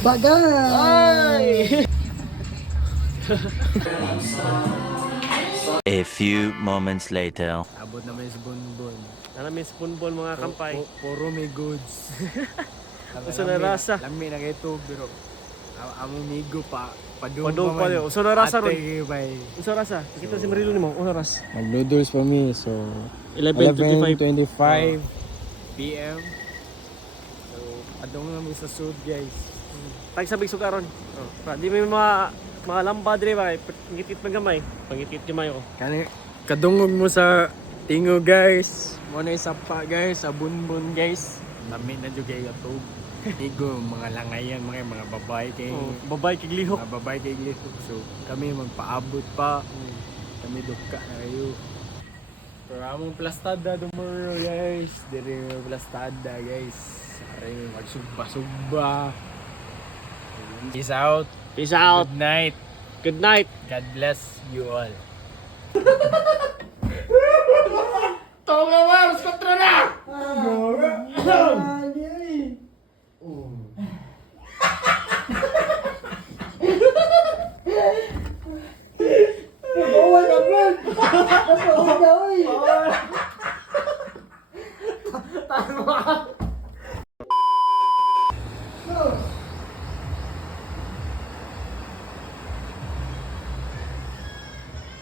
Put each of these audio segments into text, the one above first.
Bagay! A few moments later. Abot na may bonbon. Nana may spoonball mga kampay. Puro may goods. Uso na rasa. Lami na ito, pero amo migo pa. Padung pa yun. Uso na rasa ron. Ate, bay. Uso rasa. Kita si Marilo ni mo. Uso ras. Mag-noodles pa mi, so 11:25 11:25 PM. So, adong na mi sa sud, guys. Tag sabig sukaron. Oh. Di may mga lamba dire ba. Pangitit man gamay. Pangitit gamay ko. Kani kadungog mo sa tingo, guys. Mo na isa pa, guys, sa bunbun, guys. Lami na jud kay YouTube. Migo mga langayan, mga babae kay Babay kig lihok. mga babae kay lihok. So, kami magpaabot pa. Kami duka na kayo. Pero among plastada tomorrow, guys. Diri may plastada, guys. Ari magsugba-sugba. Peace out. Peace out. Good night. Good night. God bless you all.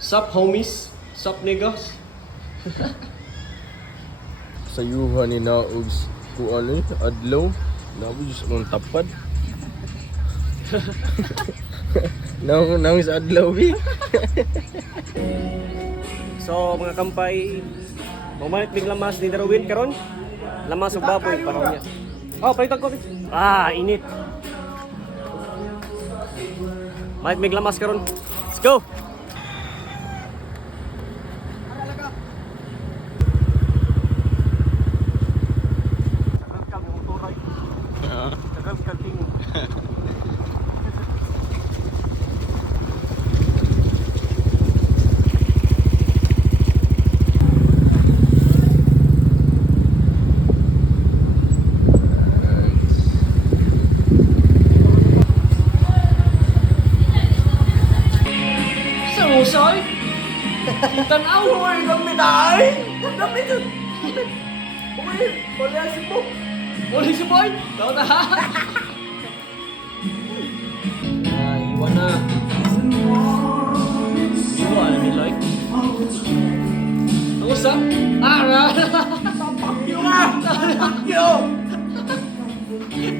Sup homies? Sup niggas? Sayuhan ni Naugs ku ano adlaw. Nabo just mong tapad. Nang sa adlaw bi. So mga kampay, bumalik big lamas ni Darwin karon. Lamas ug baboy para niya. Oh, palitan ko. Ah, init. Balik big lamas karon. Let's go. Usay! Tanaw mo ay gamit ay! Gamit yun! Uy! Polisin mo! Polisin mo ay! Daw na ha! Iwan na! Iwan ni Lloyd! Ang usap! Ara! Papakyo ka! Papakyo!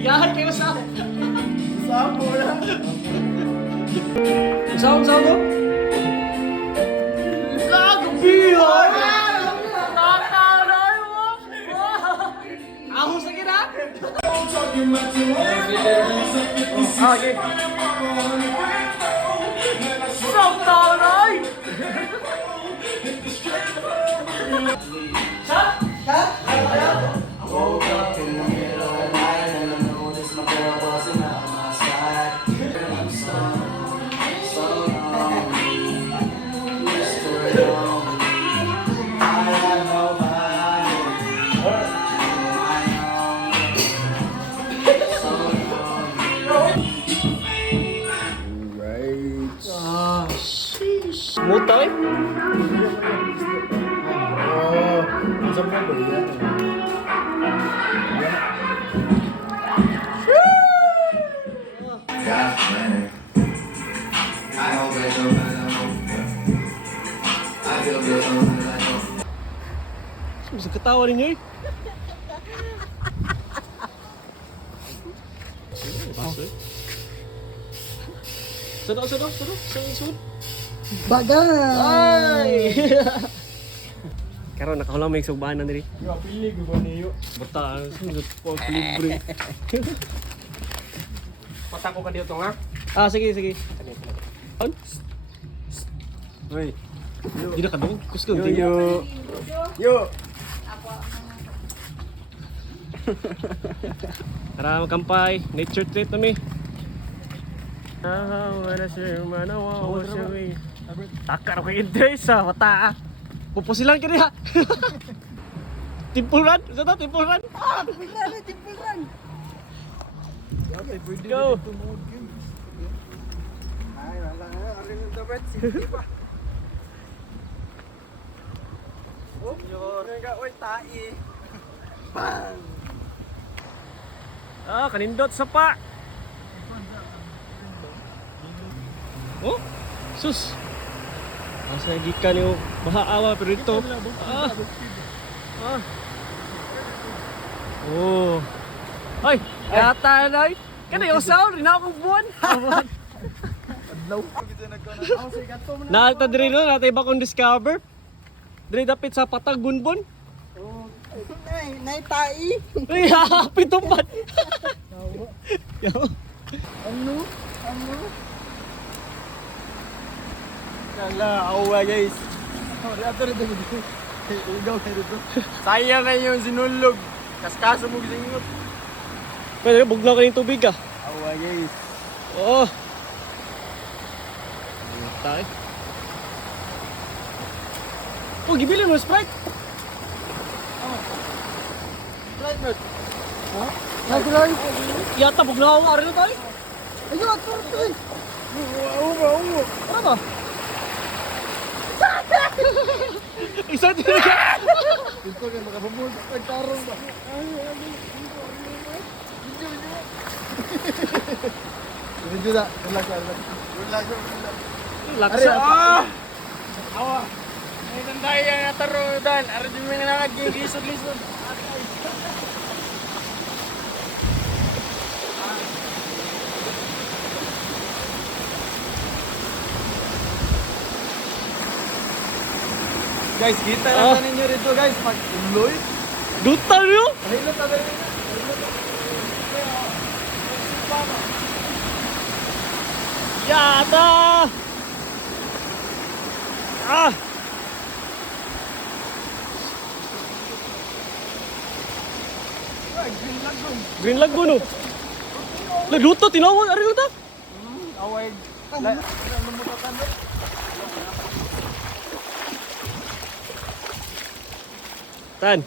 Yahay kayo sa... Usap mo na! Usap mo? Bihoy! Tatanay mo! Ahos na kita! Okay. Sok tanay! Shot! Woke up in the middle of the night and I noticed my girl wasn't at my side. I'm so lonely, Mr. Lonely. I have nobody on my own. So lonely. Right. Ah, sheesh. Mutay? Oh, sa mga ba yan? Got plenty. I hope they don't know. I feel good on the night. Bisa ketawa ninyo eh. Baso eh. Sunod. Bagay! Ay! Karon nakahulang may sugbahan na diri. Yo, pili ko ba niyo? Bata, sunod po libre. Patako ka dito nga. Ah, sige. On? Hoy. Hindi na kadung. Kusko. Yo. Yo. Tara magkampay. Nature treat na mi. Wala siya manawa siya mi. Takar ko interest sa mata. Pupusilan ka niya. Temple Run? Isa to, Temple Run? Timpulan. Go! Ay, wala na. Aring yung dapat. Sige pa. Oh, nga, oy, tai. Bang! Ah, kanindot sa pa. Oh, sus. Asa gikan yung mahaawa pero ito. Ah. Ah. Oh. Ay, yata na. Kana yung sound, rin ako buwan. Naalta diri no, natay ba kong discover? Diri dapit sa Patag Bunbon. Nay, tai. Ay, happy tumpat. Yo. Ano? Kala, awa guys. Sayang na yung sinulog. Kaskaso mo gisingot. Pwede bugnaw ka ng tubig ah. Awa guys. Oo. Tayo. Oh, gibili mo Sprite. Nagulay. Yata bugnaw ako rin tayo. Ayun, ato. Ano ba? Isa din ka. Ito ka makapabulog. Nagtarong ba? Video na. Relax. Laksa. Awa. Ay, tanday yan nataro dan. Aray yung mga nakagiglisod-lisod. Guys, kita Ah. na ninyo rito guys. Pag-uloy. Duta niyo? Hilot na rin. Yata. Ah. Green Lagoon oh. Laduto, tinawag. Ari lang ta. Away. Tan.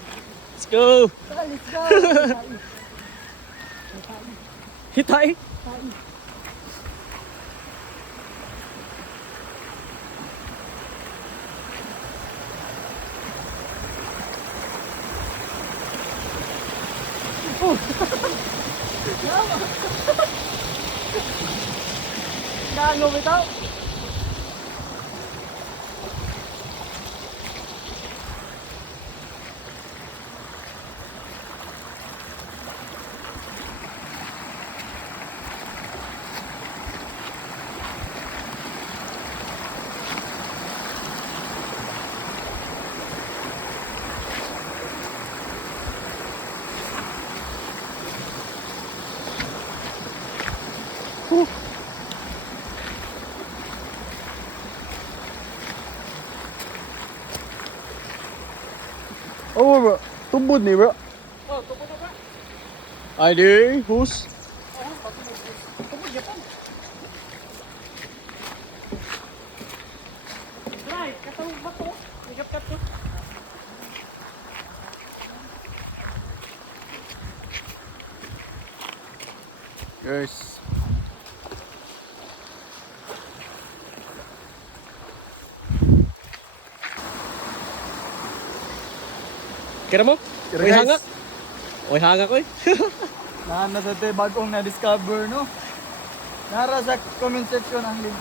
Let's go. Let's go. Hitay. Gaano bitaw? Oh bro. Tubod ni bro. Oh, tubo na ba? Ay di. Hus. Right, katong bato. Higap ka to. Yes. Kira mo? Kira, Oy guys. hangak. Oy hangak oy. Nana sa te bagong na-discover, no? Nara sa comment section ang link.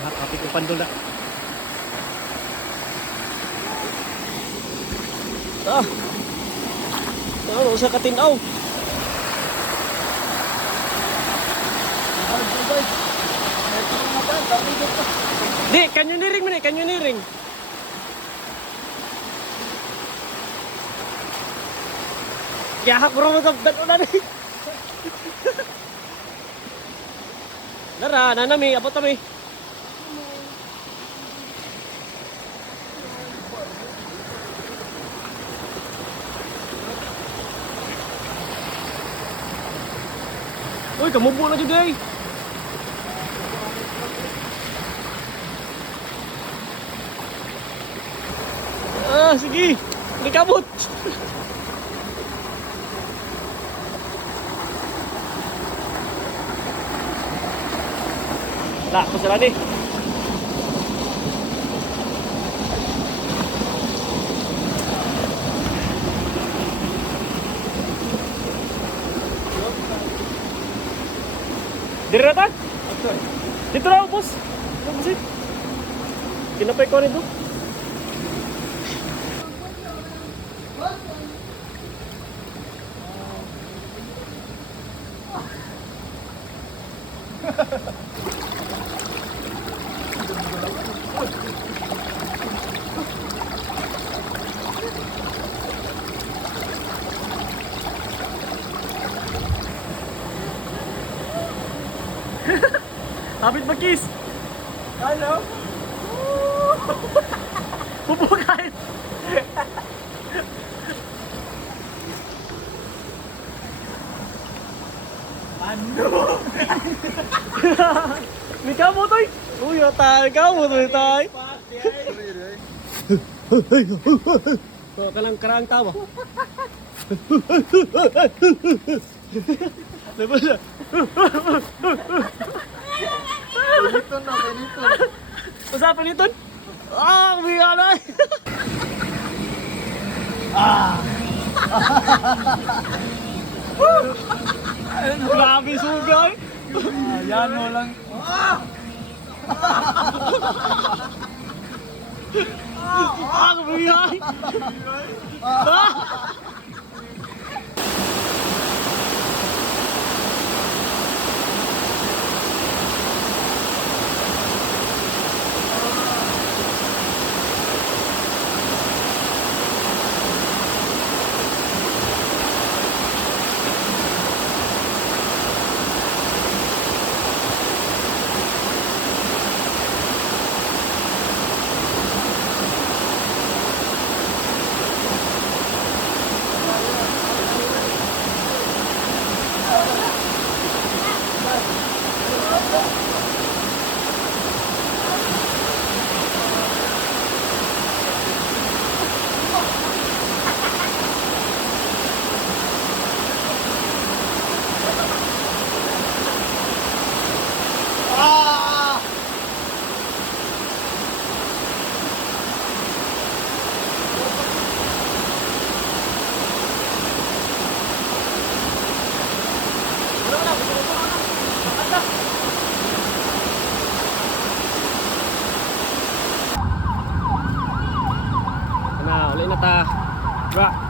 Nakapit yung pandol na. Ah. Ano sa katinaw? Di, canyoneering mo ni, canyoneering. Kaya ako rin matagdan ko na rin. Nara, nanami, abot kami. Uy, kamubo na dyan, day. sige. Likabot. Lah, kusala ni. Diri na ta? Dito na, boss. Kinapay ko rin to. Habit magkis. Ano? Pupukay. Ano? May kamo toy. Uy, atay kamo toy tay. So, kalang karang tawa. Lepas na. Piniton na, piniton. Usapan ito? Ah, umiga na. Grabe sugay. Yan mo lang. Ah, umiga. Ah. Na, uli na ta. Bra.